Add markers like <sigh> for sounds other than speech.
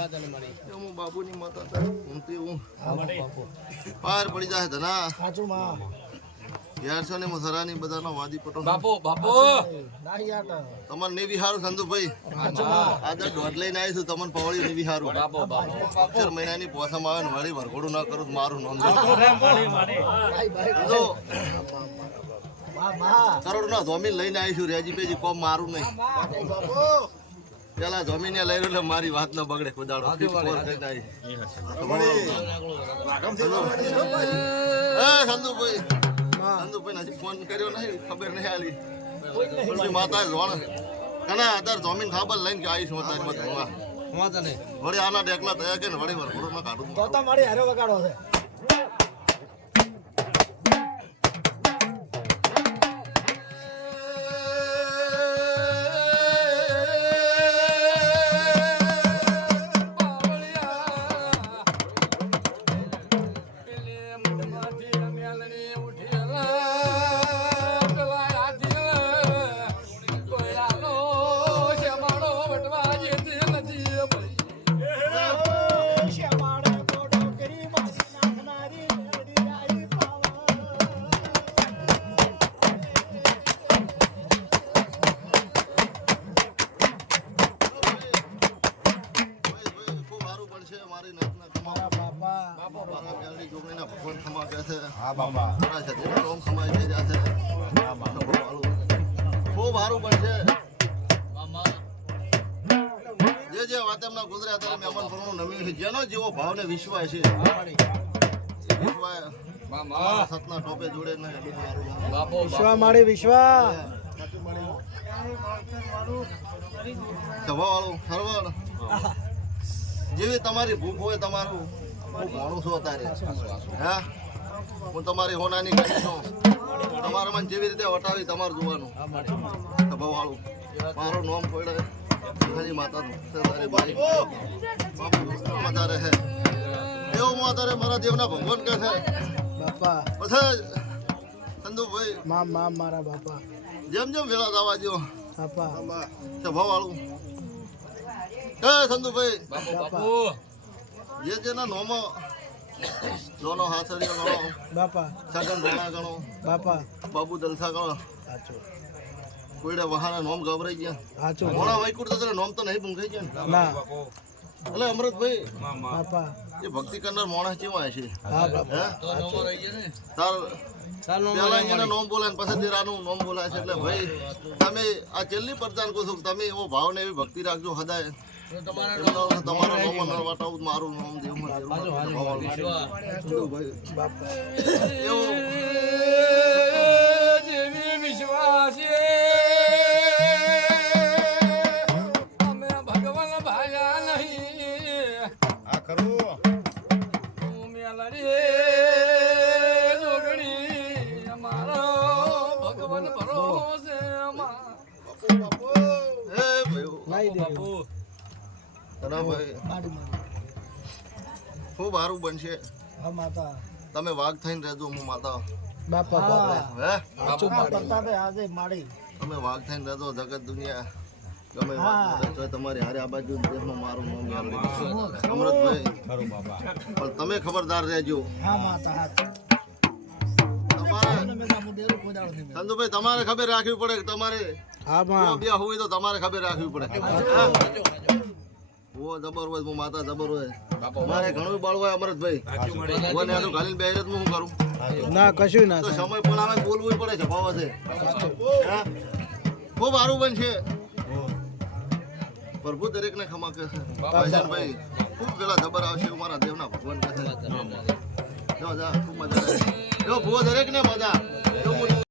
હું બાપુની માતા તારે ઊંઘતી હું પાર પડી જાય ધના. સાચું માં. યારસો ને મસરાની બધાનો વાદી પટો. બાપુ બાપુ. તમારે ને વિહારું સંતુભાઈ આજે દોઢ લઈને આવી છું તમને પવળી ને વિહારું બાપુ બાપુ. મહિનાની પોસામાં આવે ને વળી વરઘોડું ના કરું મારું ભાઈ તો કરોડ ના જમીન લઈને આવીશું રેજી પેજી કોમ મારું નહીં. બાપુ પેલા જમીને લઈ રહ્યો મારી વાત ન બગડે ખુદાડો. કરીને. સંતુભાઈ સંતુભાઈ હજી ફોન કર્યો નહીં ખબર નહીં આલી. માતા જોણ. કના અત્યારે જમીન ખાબર લઈને કે આવીશ હું તારી ભણવા વળી આના ડેકલા તયા કે ને વળી વરઘોડું કાઢું. તો તો મારી હારે વગાડો છે. મારી નાતના મારા કમાવા બાપા મારા મેલડી જોગણીના ભગવાન ખમા છે હા બાબા મારા છત્રીના રોમ ખમાઈ થઈ રહ્યા છે ખૂબ સારું. ખૂબ સારું પડશે જે જે વાત એમના ગુજરે અત્યારે મહેમાન પરનું નમ્યું છે જેનો જેવો ભાવ ને વિશ્વાસ છે સતના ટોપે જોડે ને વિશ્વા વિશ્વા સભાવાળું સરવણ જેવી તમારી ભૂખ હોય તમારું. હું ભણું છું અત્યારે. હા? હું તમારી હોનાની કરી છું. તમારા મને જેવી રીતે વટાવી તમારું જોવાનું. સભાવાળું મારું નામ પડે હરી માતાનું. તારી બાઈ. માતા રહે. હું અત્યારે મારા દેવના ભગવાન કહે છે. બાપા. પછી સંદુભાઈ મા મા મારા બાપા. જેમ જેમ વેળા જવા દો બાપા. સભાવાળું એ સંદુભાઈ. બાપુ બાપુ. જે જેના નોમો દોનો હાથરીઓ ગણો બાપા. છગન રોણા ગણો બાપા. બાબુ દલસા ગણો. સાચો. કોઈડા વહાના નોમ ગભરાઈ ગયા. સાચો. મોણા વૈકુટ તો નોમ તો નહીં પૂંખાઈ ગયા ને. ના એટલે અમૃતભાઈ બાપા. એ ભક્તિ કરનાર મોણા કેવા છે? હા બાપા. હે? તાર પેલા એને નોમ બોલાય ને પછી દેરાનું નોમ બોલાય છે. એટલે ભાઈ તમે આ છેલ્લી પ્રધાન કહું છું તમે એવો ભાવ ને એવી ભક્તિ રાખજો સદાય મારું નામ વિશ્વાસ ભાઈ બાપા એવું. <coughs> જેવી વિશ્વાસે અમે ભગવાન ભાયા નહીં. આ ખરું તું મેલડી જોગણી ભગવાન ભરોસે બાપુ મારી મારી ખૂબ સારું બનશે. તમે વાઘ થઈને રહેજો હું માતા. બાપા બાપા હે સાચું કરતા તે આજે મારી. તમે વાઘ થઈને રહેજો જગત દુનિયા. ગમે તમારી હારે આ બાજુ દેશમાં મારું નામ અમૃતભાઈ. ખરું બાબા પણ તમે ખબરદાર રહેજો. હા માતા ચંદુભાઈ તમારે ખબર રાખવી પડે તમારે હા બે. હોય તો તમારે ખબર રાખવી પડે. ઓ જબર હોય હું માતા જબર હોય. મારે ઘણું બાળ હોય અમૃતભાઈ ઓને આ તો ગાલીને બેહી રહે હું કરું. ના કશું ના સમય પણ આવે બોલવું પડે છે ભાવ છે ખૂબ સારું બનશે. પ્રભુ દરેક ને ખમા કહે છે ભાઈ ખૂબ પેલા જબર આવશે મારા મારા દેવના ભગવાન કહે છે. ખૂબ મજા આવે. જો ભૂવો દરેક ને મજા જો હું